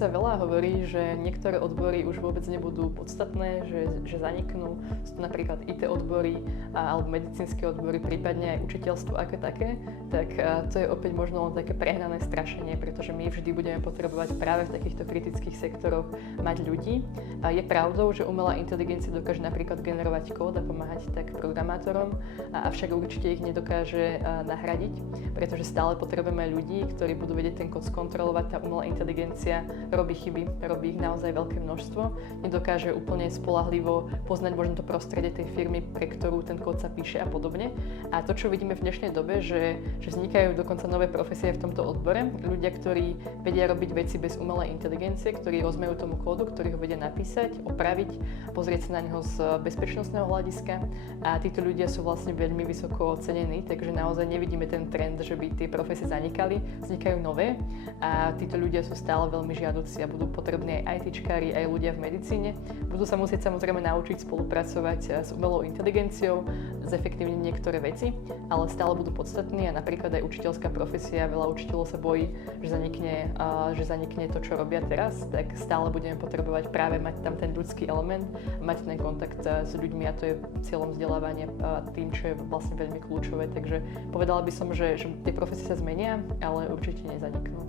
sa veľa hovorí, že niektoré odbory už vôbec nebudú podstatné, že zaniknú. Sú to napríklad IT odbory alebo medicínske odbory, prípadne aj učiteľstvo ako také. Tak to je opäť možno len také prehnané strašenie, pretože my vždy budeme potrebovať práve v takýchto kritických sektoroch mať ľudí. Je pravdou, že umelá inteligencia dokáže napríklad generovať kód a pomáhať tak programátorom, avšak určite ich nedokáže nahradiť, pretože stále potrebujeme ľudí, ktorí budú vedieť ten kód skontrolovať. Tá umelá inteligencia robí chyby, robí ich naozaj veľké množstvo, nedokáže úplne spoľahlivo poznať možno to prostredie tej firmy, pre ktorú ten kód sa píše a podobne. A to, čo vidíme v dnešnej dobe, že vznikajú dokonca nové profesie v tomto odbore, ľudia, ktorí vedia robiť veci bez umelej inteligencie, ktorí rozumejú tomu kódu, ktorí ho vedia napísať, opraviť, pozrieť sa na neho z bezpečnostného hľadiska, a títo ľudia sú vlastne veľmi vysoko cenení, takže naozaj nevidíme ten trend, že by tie profesie zanikali, vznikajú nové a títo ľudia sú stále veľmi žiaduci a budú potrební aj ITčkári, aj ľudia v medicíne. Budú sa musieť samozrejme naučiť spolupracovať s umelou inteligenciou, zefektívniť niektoré veci, ale stále budú podstatní a napríklad aj učiteľská profesia, veľa učiteľov sa bojí, že zanikne to, čo robia teraz, tak stále budeme potrebovať práve mať tam ten ľudský element, mať ten kontakt s ľuďmi a to je cieľom vzdelávania tým, čo je vlastne veľmi kľúčové. Takže povedala by som, že tie profesie sa zmenia, ale určite nezaniknú.